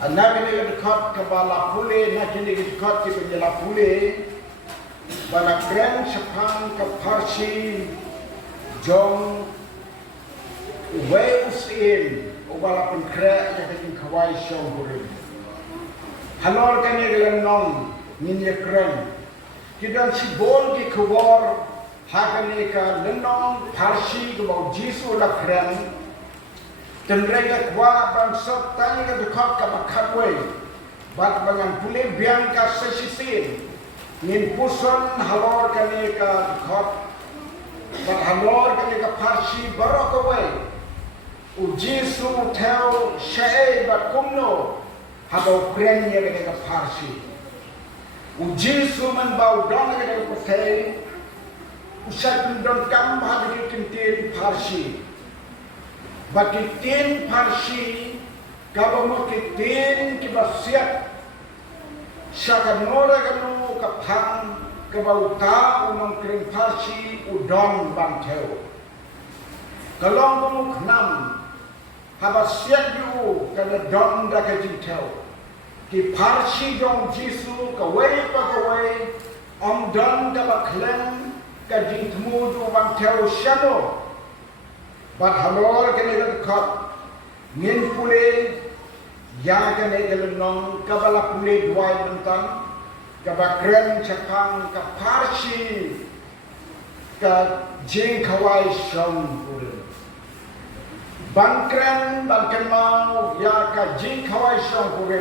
Anak ini dekat ke bala pule, nak ini dekat ke penjela pule. Bala keren sepang ke Parsi, jong Wales in, bala pengkret yang kini kawai syong burin. Halor kani gelan nong, minyak keren. Kita sibol ki kawar, hakani ka lenong Parsi ke bau Jisu la keren. Dan mereka kuat bangsa tanya ke dekat ke makatwe. Bat bangan pulih biang ke sesisin. Nin puson halor kani ke dekat. Bat halor kani ke Parsi barokawai. Ujisu tel syai bat kumno. Habau krennya kani ke Parsi. Ujisu man bau dong kani ke Parsi. Usai pendon kam hadi kintin Parsi. Bagi tin Parsi, kalau mau tin kita siap, siapa nora kanu kapang kebauta umang kering Parsi udon banteu. Kalau mau kenam, haba siap ju kana don dah kejiteu. Di Parsi dong Jisu kawai pakawai, om don kabaklen kejitmu ju banteu syado. Bat halor kene dekat ngin pule ya kene gelenong kabala pule duai mentan kabakren chapang ka Parsi ka jing kawai shong pule bankren mau ya ka jing kawai shong pule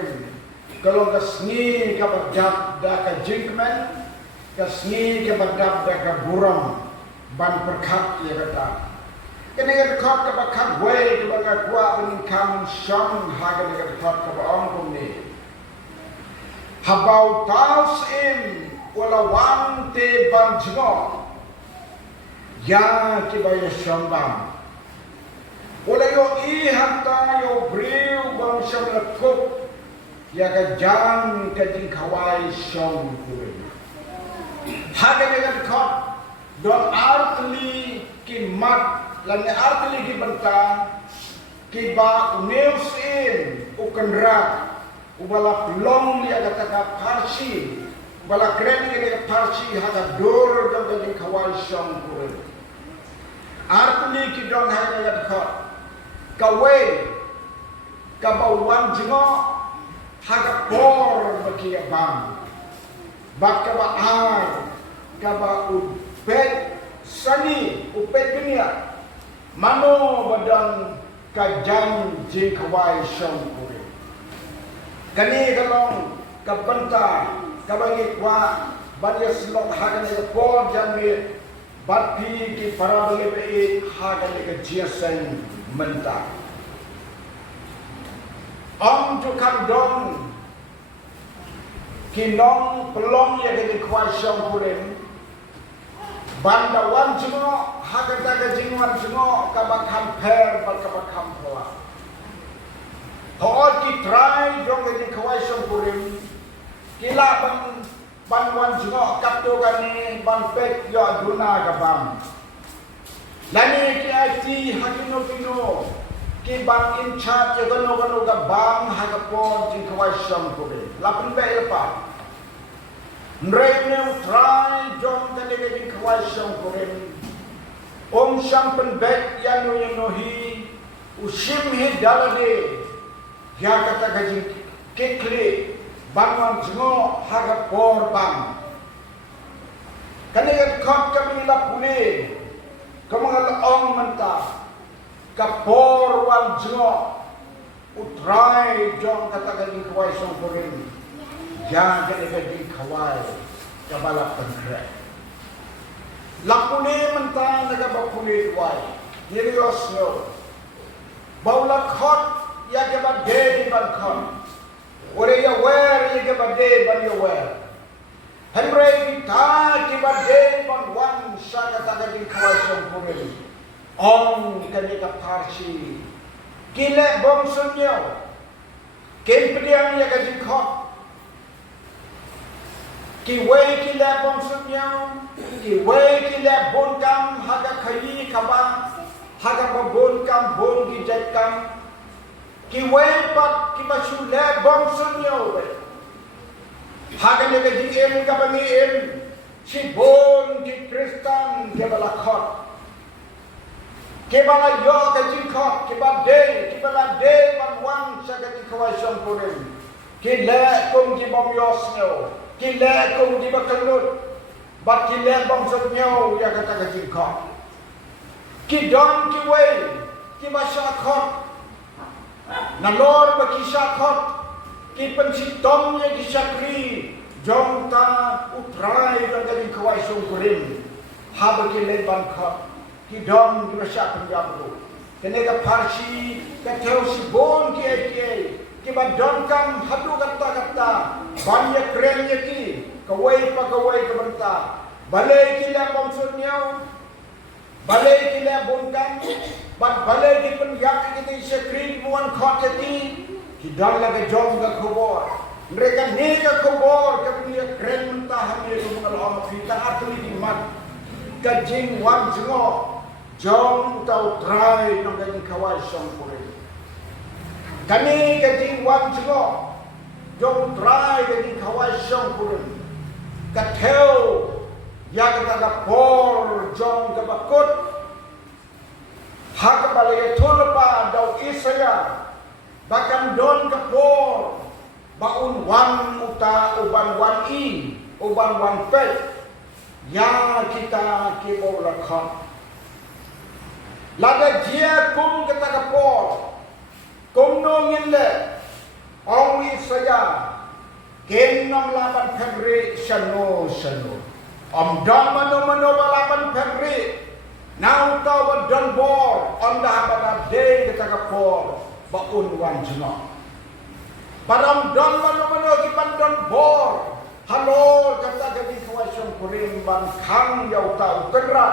kalau ka sngi ka badap da ka jingmen ka sngi ka badap da ka buram ban perkat ya kata. Kini kita dekat ke bakat way ke bakat kuat meningkam syam haga kita dekat ke baong kumni. Habau taus im walawan te banjgo ya kibaya syambam. Wala yo I hanta yo briu bang syam lekuk ya ka jang ka jing kawai syam kuwe. Haga kita dekat don artli kimat Lani arti lagi bentang, kiba news in ukenra, ubala pelong dia kata Parsi, ubala keren dia Parsi hada dor dan jadi kawal syam kuren. Arti lagi dong hanya kata kawe, kabawan jengok, hada por bagi abang, bak kaba ar, kaba upet sani, upet dunia. Mano badan kajang jing kawai syam kure. Kani kalong kabanta kabagi kwa banya slot hagan ke por jambi batpi ki parabole be hagan ke jiasen menta. Tu kam dong kinong pelong ya ke kwai syam kure. Banda wan jengo haga daga jingwan jengo kabak hamper bal kabak hampela. Hood ki try jong ke kawai syam kurim. Kila ban wan jengo kapto gani ban pek yo aduna kabam. Lani ki IT hakino kino ki ban in charge yo gano kabam haga pon jing kawai syam kurim. Lapin be lepa. Nrei try jong kani kajing kawai syam kurim. Syam penbek yanu hi usim hi dalade ya kata kajing kekli banwan jengo haga por bang. Kani kot kami lapune kamangal ong menta kapor wal jengo utrai jong kata kajing kawai syam kurim. Ya kani kajing kawai kabala pengkret. Lapune mentang nagabapune duai. Nirios no. Baula khot ya keba de ban khot. Ore ya wer ya keba de ban ya wer. Henry kita keba de ban wan saka tagadi kawai syam kurim. Ong kani ka Parsi. Kile bom sunyo. Ken pediang ya kaji khot. Ki wei ki le bom sunyo. Ki wei ki le bon kam haga khayi khaba haga ba bon kam bon ki jet kam ki wepat ki basule bongsunyo be hagan ke di em ka bani em si bon ki Kristen ke balakot ke bala yo ke jikot ke bala de ban wan sa ke kawai som purim ki le kum ki bom yosnyo ki le kum ki bakalut bat ki le bongsonyo ya kata ke jikot ki don ki we ki basakot nalor bagi syakot ki pensitom ya di syakri jong ta utrai dari kawai som purim habaki leban kot ki don ki basyak penjabru kene ka parsi ka teu si bon ki ba don kam hadu kata banyak kremnya ki kawai ka benta balai ki la bongsunyo balai ki la bonkan bat balai ki penyak ki di sekrin buan khotati ki don la ka jong ka khobor mereka ni ka khobor ka punya krem mentah ni mengal om kita atli di mat ka jing wan jengo jong tau trai nang ka kawai som pure kami ka jing wan jengo jong trai ka kawai som pure ka theo ya ka ta por jong ka bakut hak balai tulpa dau Israel bahkan don ka por baun wan uta uban wan uban wan pet ya kita ki bola khat lada dia kum kata ka por kum no ngile ong Israel ken nom laban Februari shano om don mano balaban Februari now taw don bor on da bala day kata ka por baun wan jno param don mano ki pan don bor halo kata ka di kawasan purim ban khang yau ta utra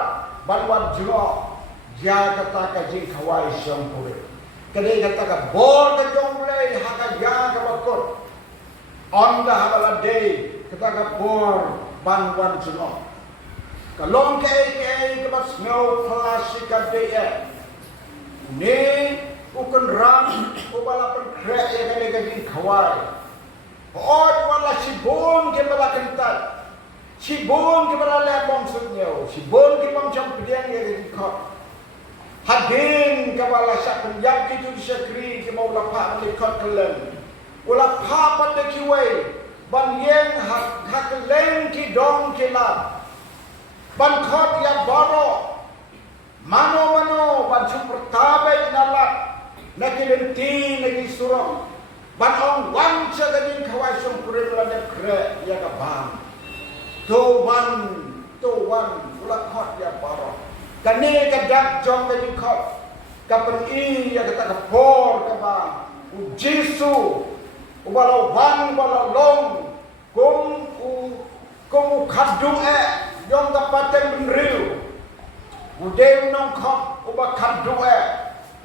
ban wan jno ya kata ka jing kawasan purim kade kata ka bor ka jong le ha ka ya ka bakot on da bala day kata ka bor ban wan jno kalong ke bas snow classic day ne ukon ram ubala per kre ya kade ka jing kawai or wala sibon ke bala kentat sibon ke bala le bongsutnyo sibon ke bang champion ya di kot hadin ke bala sak penjab ki tu sekri ke mau lapa le kot kelen ula pa pada ki we ban yen hak len ki dong ki la ban kot ya baro mano ban supertabe nalak nakilenti nagi surong ban ong wan cha gadin kawai som pure lada kre ya ka bang to wan ula khot ya baro kane ka dak jong gadin khot ka pen ya ka ta ka por ka ba u Jesu u bala wan bala long kum khadu yong ka paten benriu u dem nong khot u ba khadu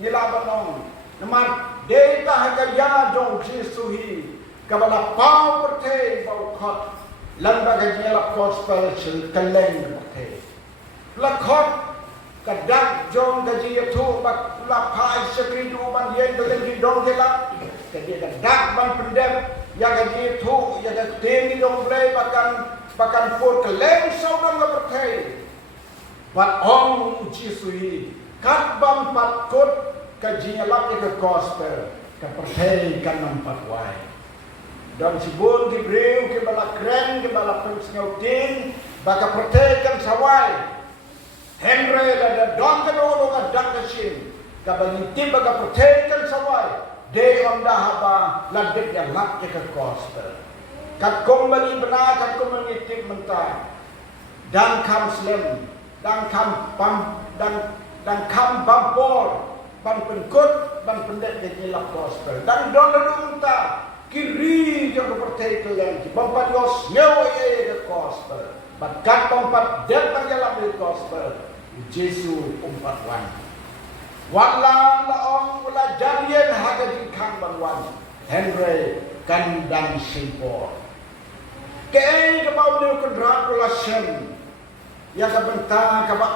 ni la ba nong naman data hakaya jong Jesuhi kabala pau perte bau khot lan bagajnya la gospel kaleng perte la khot kadak jong gaji tu bak la pai sekri du ban yen dengan di dong kela jadi kadak ban pendem ya gaji tu ya ga tem dong ble bakan pur kaleng saudang ga perte bat ong Jesuhi kat bam pat kot kajinya lagi ke gospel ke percaya kan nampak wai dan sibun di breu ke bala kren ke bala pensnyautin baka percaya kan sawai Henry ada don ke do ka dak kasin ka bagi tim baka percaya kan sawai de on dah haba landet yang lagi ke gospel kat kembali benar kat kembali tim mentah dan kam slem dan kam pam dan kam bampor ban penkut ban pendek ke lap gospel dan don lalu unta kiri yang percaya kalian bampat yos nyawa ke gospel bat kat bampat det ban lap gospel Jesu umpat wan wala laong wala jarian haga di kang ban wan Henry kandang simpor ke bau dia kendrak lasem ya ka bentang ka ba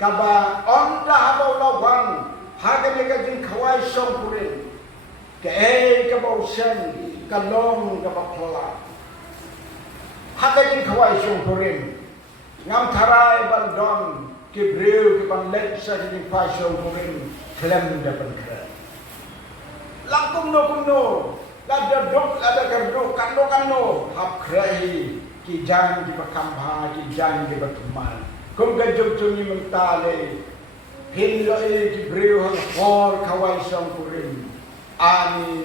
kaba onda haba lawan haga lega jin kawai som purin ke bau sen ke long ke bakla haka jin khawai shong korin ngam tharai ban don ke breu ke ban lek sa jin fa shong korin klem da ban kra langkum no ada dok ada gardo kando hap krai ki jan di bakambha ki jan di batuman kum ga jom ni mentale hin lo ki breu hang for khawai shong korin ani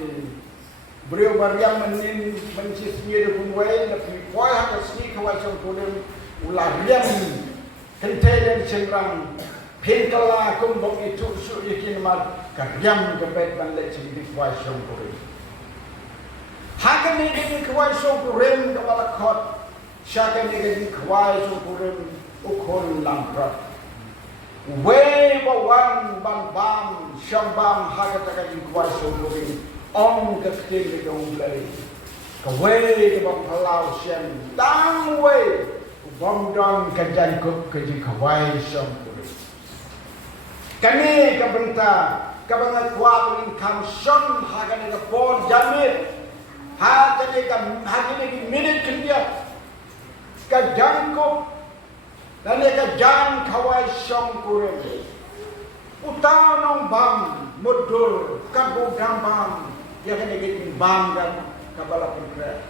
breu bariam menin mencis ni de kumwai na pi poi hang sni khawai shong korin ulah riam kentelen sengrang pin kala kum bok itu su yakin mat kariam ke bet ban lek sini khawai shong korin hakan ni ke khawai shong korin ke wala khot syakan ni ke khawai shong korin ukon langkrat we bawang bang bang syambang hakat ka di khawai shong korin ong ke tin ke dong blai ka we ke bang halau sian tang we bom dong ka jan ko ke di khawai shong korin kami ka benta ka bang kwa rin kam shon hakan ka pon jamit hakan ka minit kendia ka jan ko dan ka jan khawai shong korin utanong bam mudur ka budang bam ya kan ke bam dan ka bala pukra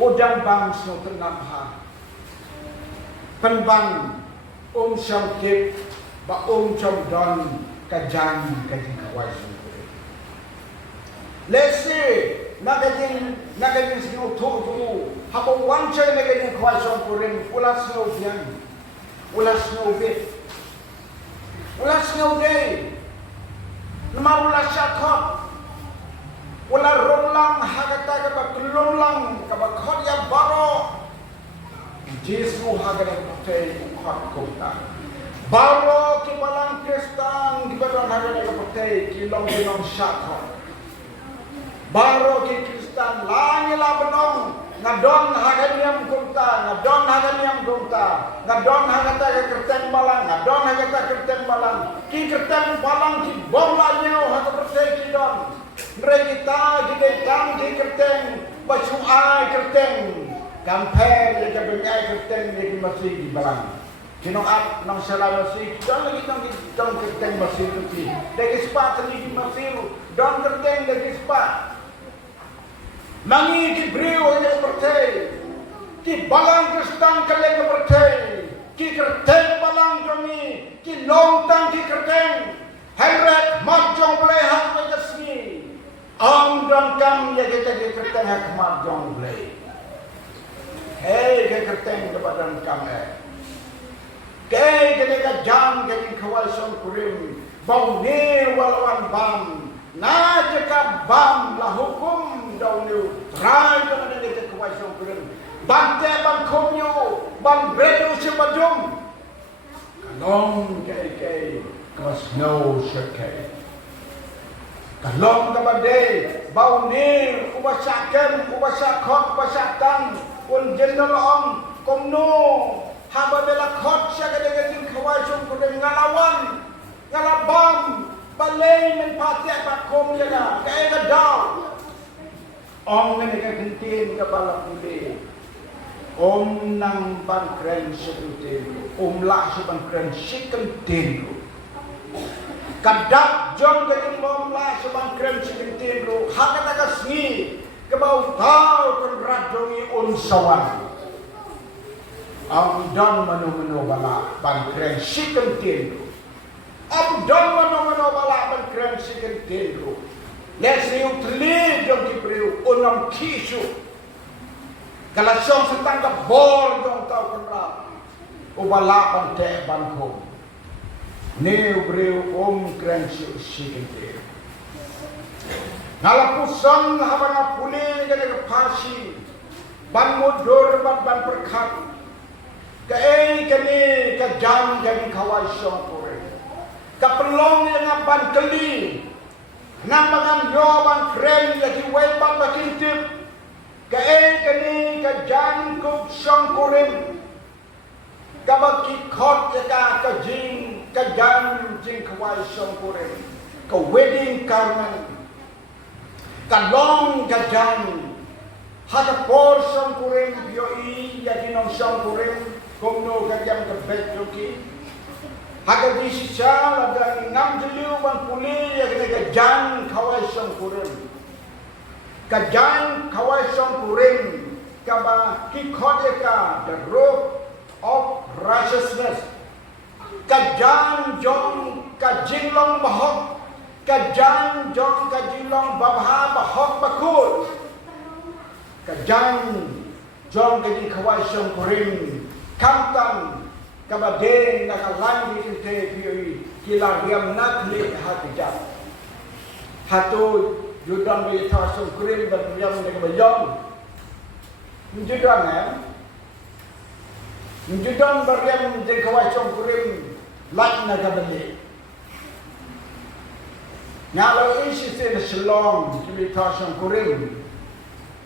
udang bam so tenam ha penbang sham kip ba chom don ka jan ka di khawai shong korin lesi nagajin sino tu habang wancay nagajin khawai shong korin ulas no bian ulas no bit ulas no day nama ulas syakot ula rolang hagata ka baklong lang ka bakhot ya baro Jesu hagata putay ukhat kota baro ki balang Kristan ki balang hagata ka putay kilong syakot baro ki Kristan langi la benong ngadon haganiam kumta ngadon hagata ka kerteng balang ngadon hagata kerteng balang ki kerteng balang ki bom la nyau hagata pertei ki don mereka ki detang ki kerteng bacu ai kerteng kampen ke bengai kerteng ki masih di balang kino at nang sala masih don lagi nang kerteng masih ki degi spa tadi masih don kerteng degi spa Nangi ki breu hanya percaya, ki balang Kristen kalian percaya, ki kerteng balang kami, ki lontang ki kerteng, henret majong boleh hak majasmi, dan kami ya kita ki kerteng hak majong boleh, hei ki kerteng kepada kami, hei kita jam ki khawai shong korin, bau ni walawan bam, na jika bam lah hukum daunu try dengan dia khawai shong korin bante ban komyo ban bredo sebajum kalong kai kwas no shakai kalong kabade bau ni ubasakem ubasakot ubasatan un jenal om komno haba bela khot syakade dengan khawai shong korin ngalawan ngalabam balai men patia pak kom jaga kai gadau Om ni ka kentin kepala pulih. Om nang bangkren sekentin. Lah sebangkren sekentin. Kadak jom ke om lah sebangkren sekentin. Hakat agak sengi. Kebau tahu kenradongi unsawan. Om dan manu bala bangkren sekentin. Om dan manu bala bangkren sekentin. Lesi utli jom ki priu unam kisu kalasong setangkap bol jom tau kenra ubala bante banko ne priu kren sikente ngalapusan habana puli gane ke pasi ban mudur ban perkat ke kani ke jam jadi khawai shong korin ka pelong yang ban keli Nampangan yoban kren lagi weban bakintip kani jan kub shong korin kabaki khot ka jing ka jan jing khawai shong korin ke wedding garment, ke long gajan, haka por song kuring bioi yakinong song kuring komno kajam ke bejoki, haka di sisal ada ngam jeliu ban puli yakin gajan kawai song kuring, gajan kawai song kuring, kaba kikodeka the robe of righteousness, kajan jong kajinglong bahok, kajan jong kajinglong babha bahok bakul, kajan jong kajing kawai song kuring, kamtan kabadeng nakalang di kente pioi kila riam nak lihat hati jam, hatu judan bi thasong kuring ban riam dengan bayong, judan Menjudan beriam menjadi kawacong kurim Lak naga beli Nyalo isi sin selong Kili tasong kurim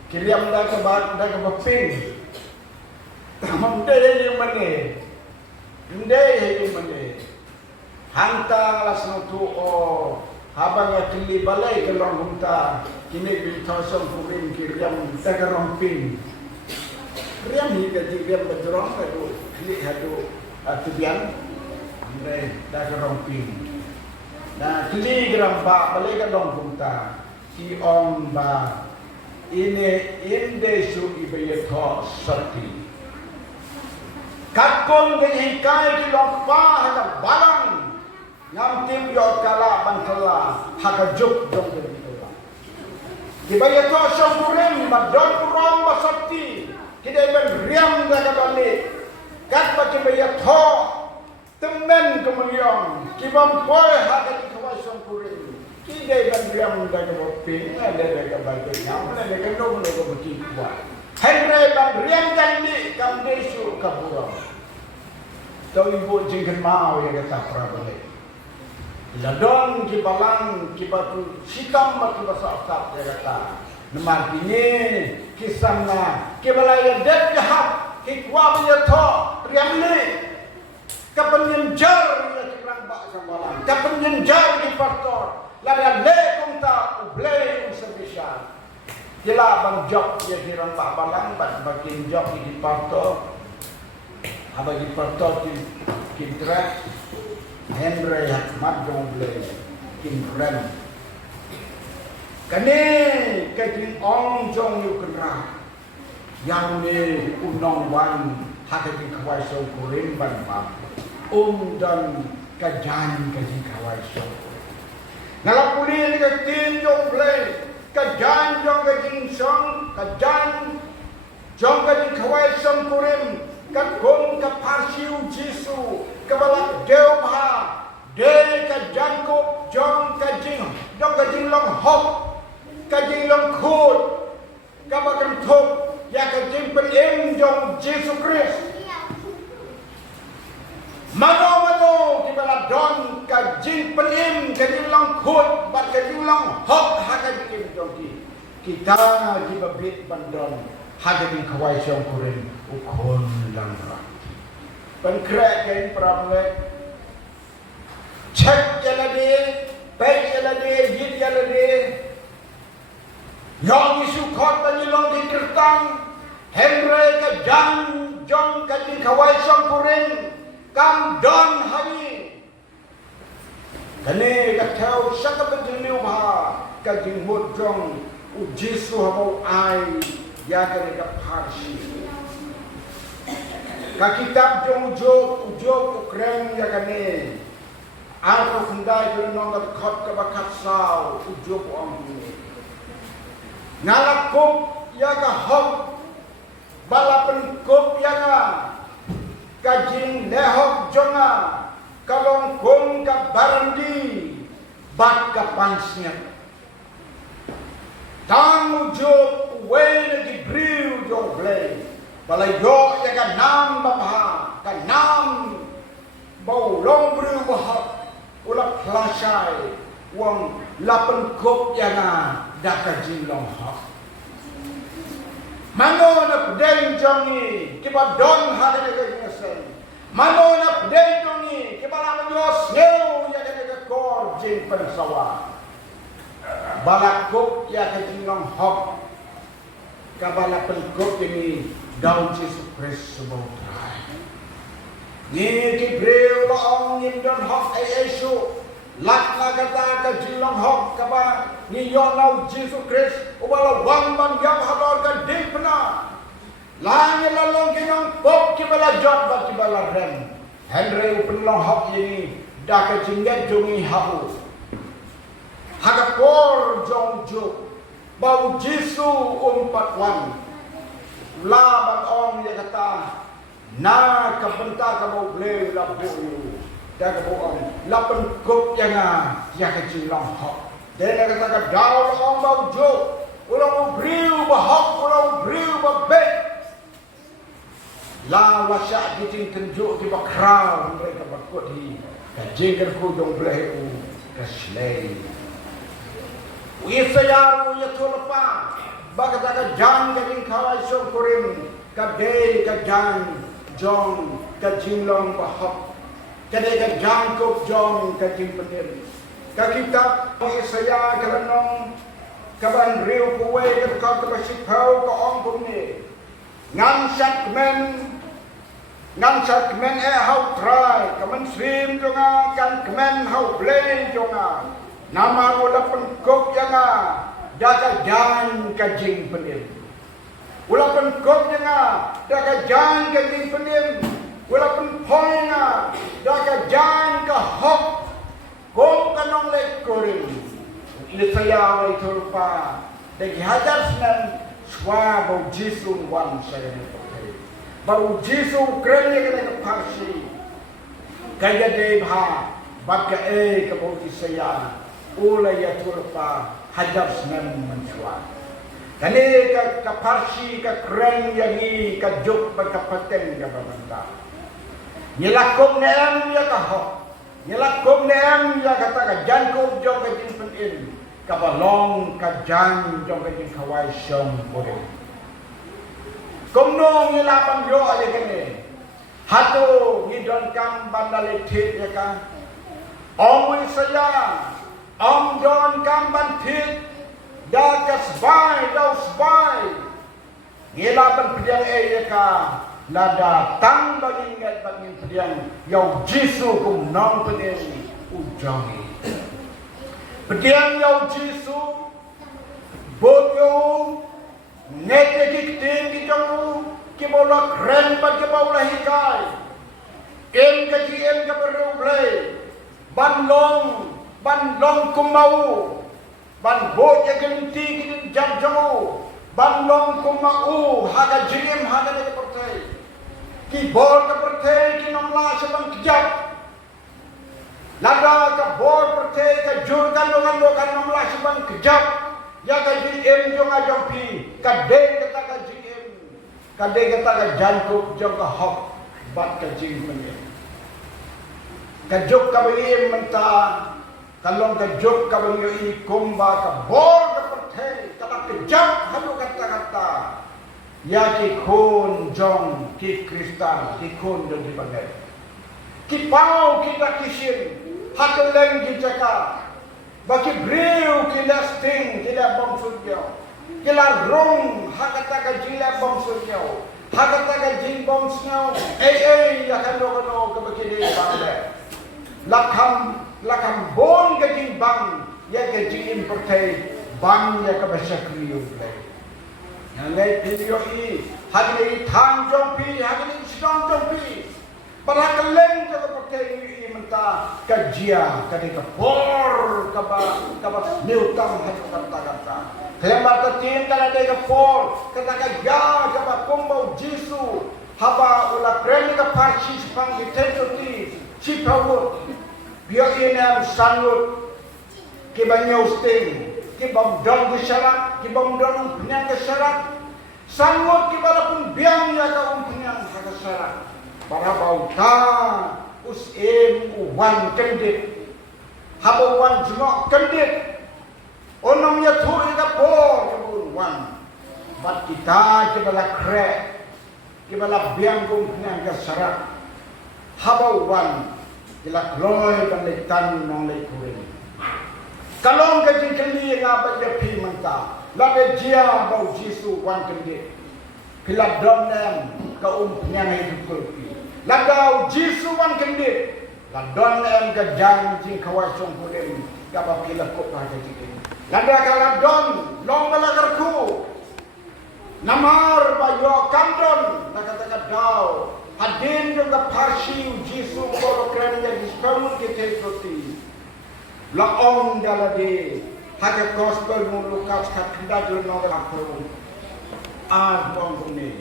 Kiliam daga baping Mendai yang mana Mendai yang mana Hanta lasno tu o Habang ya kili balai kelong hunta Kini kili tasong kurim Kiliam daga romping Riam ni gaji riam berjorong kado klik kado tubian, andai dah keromping. Nah klik geram ba balai kadong punta, si om ba ini indesu ibayatho sakti. Kakon kehikai kilong pa haka balang, ngam tim yo kala bantala haka juk dong keditola. Ibayatho sangkurim badong kurang ba sakti. Kita iban riam dah balik, kat macam bayat ho, temen kemuliaan, kibam boy hati kawasan kuring. Kita iban riam dah boping, ada dah balik nyam, ada kendong dah beti kuat. Henry iban riam jandi kam desu kaburang. Tahu ibu jingkan mau yang kata prabalik. Ladon kibalang kibatu sikam mati basa asap dia kata. Nemar ini kisahnya kebalaya dek jahat hikwa menyetok riamli kepenyenjar yang kirang bak sambalan kepenyenjar di pastor lada lekung tak ublei sebesar jela bang jok yang kirang bak balang bakin jok di pastor abang di pastor di kintrak Henry Ahmad dong ublei kintrak kene kajing ong jong yu kena yang ni unong wan hati kawai so kuring ban bab dan kajan kajing kawai so ngalah puli ni katin jong play kajan jong kajing song kajan jong kajing kawai song kuring kakong kaparsiu jisu kabalak deubha de kajan ko jong kajing long hop kajing long khut kabakan thuk ya kajing penim jong Yesus Kristus mano kibala don kajing penim kajing long khut bat kajing long hok ha kajing jong kita dibabit bandon ha kajing kawai syong kuring ukon lang ra pengkrek kain pramlek cek jalade baik jalade yit jalade yang isu kot penyelong di kertang Henry kejang jong kajing kawai song kuring kam don hari kene katau saka penjeliu bah kajing mut jong ujisu hamau ai ya kene kaparsi ka kitab jong ujo ukrem ya kene aku kendai kelonong kot kabakat sau ujo om ini ngalakup yaga hok balapen kup yaga kajing lehok jonga kalong kum ka barandi bat ka pansnya tang ujuk uwe di briu jong blay balay yo yaga nam babha ka nam bau long briu bahak ulak klasai wang lapen kup yaga daka jilong hak mano na pdeng jongi kiba don hade de ngesen mano na pdeng jongi kiba la nyos neu ya de kor jing pensawa balakuk ya ke jinong hok kabala pelkuk ini daun Yesus Kristus sebutrai ni kibreu lo ong indon hok Yesus lak kata ke jinong hok kaba ni yonau Yesus Kristus ubala wangban yang hadal ke dipna langit lalong kinong pop kibala jot bat kibala rem Henry penlong hok ini dah ke jinget jungi hau hagapor jong juk bau Jisu umpat wan laban ong dia kata na kabenta ka bau ble la bu dah ka bau ong lapen kop yang ya ke jinong hok dia kata ka daul ong bau juk ulang briu bahok ulang briu babek la wasya diting tenjuk di bakrau mereka bakut di kajengkan kujong ble u keslei Wisayar ya tulpa bagata jan gading kawai syukurim kadai kajan jong kajinglong bahok kadai kajan kop jong kajing petir kakitab Wisaya kalenong kaban riu kuwe ka kapasipau ka ong bumi ngan sakmen hau try kaman swim jonga kan kemen hau play jonga nama ulah penkop yang daga jan kajing penil ulah penkop yang daga jan kajing penil ulah penpoing daga jan ka hok kom kanong lekorin ini saya itu lupa dari hajar senan swa bau Jisu wan saya pakai bau Jisu kerja kena keparsi kaya debha baka ke bau saya ulai ya turpa hajar senan mencuat kali ka parsi ka keren yang ni ka jok ka paten ka banta nyelakom nem ya ka ho nyelakom nem ya kata ka janko jong ka jin penin ka balong ka jan jong ka jin kawai syom bore komno nyelapang yo ale kene hatu ngidon kam bandale thit ya ka omui saya Om John Kamban Thit dah kasbai dah sbai ngelapan pediang ka nada tang bagi ingat bagi pediang yau Jisu kum nong pediang ujangi pediang yau Jisu boyo nete kikting kijong kibola keren bagi baula hikai kaji ka berublay banlong kumau ban bot ya genti gin jamjamu banlong kumau haga jim haga de pertai ki bol ka pertai ki nomla sebang kejap lada ka bol pertai ka jur kan nomla sebang kejap ya ka jim jong ajampi ka de kata ka jim ka de kata ka jantuk jong ka hok bat ka jim menye ka jok ka beli mentah kalau kejok kalau ini kumba ke bor ke pertai kalau kejap halu kata-kata ya kikun jong ki kristal kikun dan dibangai kipau kita kisin hakeleng kijaka bagi breu kilasting tidak bangsunyo kila rong hakata kajila bangsunyo hakata kajing bangsunyo ya kan dono ke begini bangle lakam bon gajing bang ya gajing impertai bang ya ka bahasa kriyo play nalai video i hagni thang jompi hagni sidong jompi para keleng ka pertai i menta kajia kadi ka por ka neutam kata kaya mata tin kala de ka por kata ka ya ka kumbau Jisu haba ula premi ka parsi spang itensoti si prawo biar ini am sanut kibanya usting kibam dong kesyarat kibam dong penyang kesyarat sanut kibala pun biangnya kau penyang kesyarat para bauta usim uwan kendit haba uwan jengok kendit onongnya tu ika por kebun uwan bat kita kibala krek kibala biang kau penyang kesyarat haba uwan Kila kloy dan leitan nong lei kuring. Kalong ka jingkali nga ba pi manta. Labe jia bau Jisu wan kendit. Pila donem ka nyang hidup pi. Lagau Jisu wan kendit. La donem ka jang jing kawai song pulen ka ba pila ko pa ka jing. Lada kala don long bala karku. Namar ba yo kandon nakataka dau. Hadin yung ka parsi Jisu ko kran ya diskamun ke proti. Laong dalade haga gospel mo Lukas kat kida jo no akro a bong ne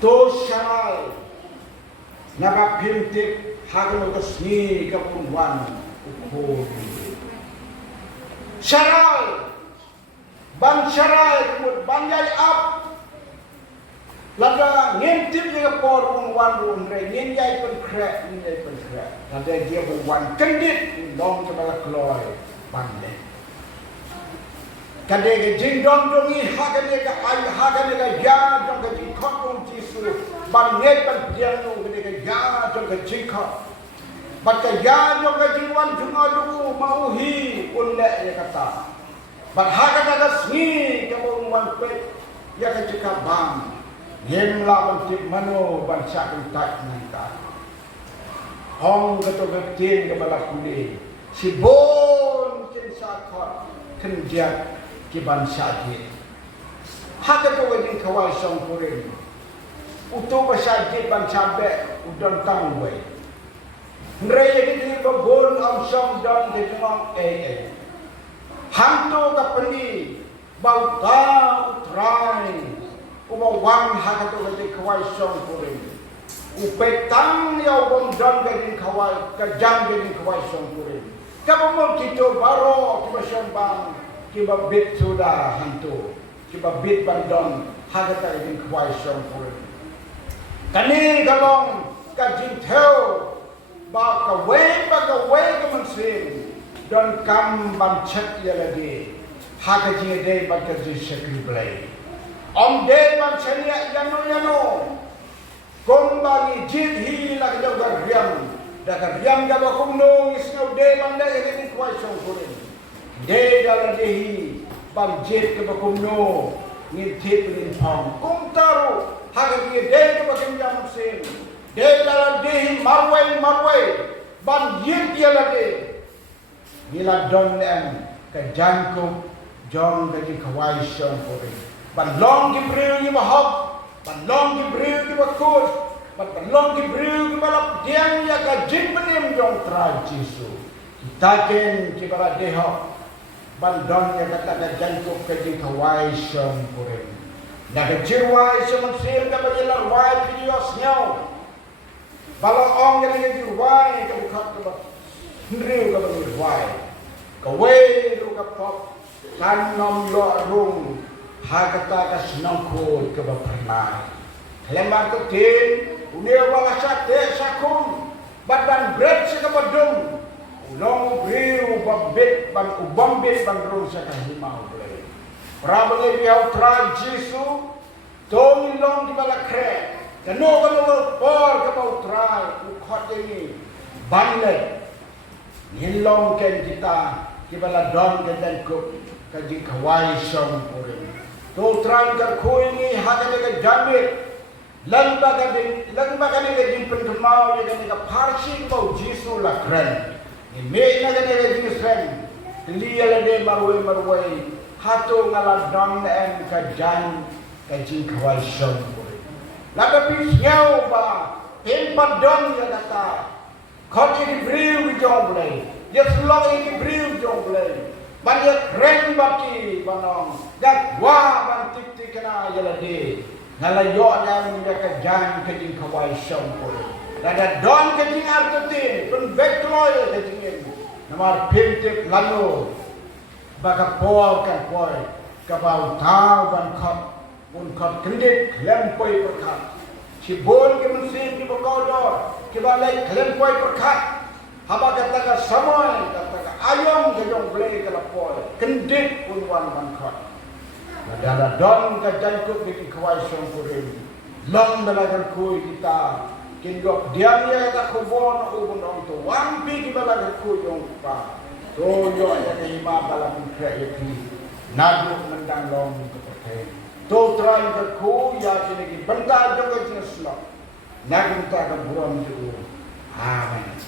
to sharal naga pimtik haga no sni ka punwan ko sharal ban sharal mut banjai up lada ngintip ni por wan run re ngin yai pen krek lada dia wan kendit long ke bala kloy bande kade ke jing dong dong ni hakane ka ai hakane ka ya dong ke jing khot dong Jisu ban ngai ban dia no kade ke ya dong ke jing khot ban ka ya dong ke jing wan junga du mau hi ulle ya kata ban hakane ka sni ke wan pet ya ka cika bang Him la bentik mano bangsa kentak nanti. Hong ketua ketin kepala kuli. Si bon kin sakot kenjat ki bangsa dia. Hak ketua ketin kawai song kuring. Utu bangsa dia bangsa be udon tangway. Nraya kita berbon am song don di tengah Hantu kapeni bau tau try. Wan hakato kati kawai song kuring. Upetang ya ubang dan gading kawai kajang gading kawai song kuring. Kamu kito baro kiba sembang kiba bit sudah hantu kiba bit bandon hakata gading kawai song kuring. Kani kalong kajing teo ba kawai kemensin dan kam ban cek ya lagi hakaji day ba kaji sekri play. Om dewan senia yano kombani jid hi lag jaga riam daga riam jaga kumno isno dewan da ini kuai song kuring de dalam dehi bam jid ke kumno ni tip ni pam kum taru haga ki de ke bakim jam sen de dalam dehi marwai ban yid dia lagi nila don em ke jangku jong dari kuai song kuring ban long ki bril ki bahop ban long ki bril ki bakut ban long ki bril ki balap diang ya ka jin benim jong trai Jisu kita ken ki bala deho ban don ya kata ka jangkup ka jin kawai shom puring na ka jirwai shom sim ka bajelar wai videos nyau bala ong ya ni jirwai ka bukat ka ba ndriu ka bajelar ka wei ru ka pop kan nom yo rung Hakata ka sinangkul ke bapernai. Lembar ketin, unia wala sate sakum, badan bread sa kabadong, ulong briu babit ban ubambit ban rum sa kahimau ble. Prabale biaw try Jisu, tong long di bala kre, kano por ka bau try ukot ini banle. Nilong ken kita di bala don ke dan kup kaji kawai song puring. To try kar koi ni hakane ka jamit langba ka ni ka jin pentemau ni ka parsi bau Jisu la kren ni me na ka ni ka jin kren liya la de marwai hato ngala dong en ka jan ka jin kawai shon puri la ka pi nyau ba empat don ya kata khot ni briu ki jong blai ya sulong ni briu jong blai banyak keren baki banong dak wa ban tik tik kena yalade ngalayo na mereka jan kejing kawai sampul ada don kejing artetin pen bekloy kejing namar pintip lalu baka pol kan pol kabau tau ban khop un khop kendit lempoi perkat si bol ke mensin di bakodor ke balai lempoi perkat haba kata samoi kata ayam kejong blai kelapoi kendit pun wan ban khop Dala don ka jangkut di kawai songkurin long dalagan kui kita Kinggok diam ya ta kubon ubun ong to wampi ki bala ku yong pa. To yo ya ni ma bala pun kre ya ki. Nadu mendang long ke perke. To trai ke ku ya kini ki benda jogo jina slok. Nagum ta ka buram tu. Amen.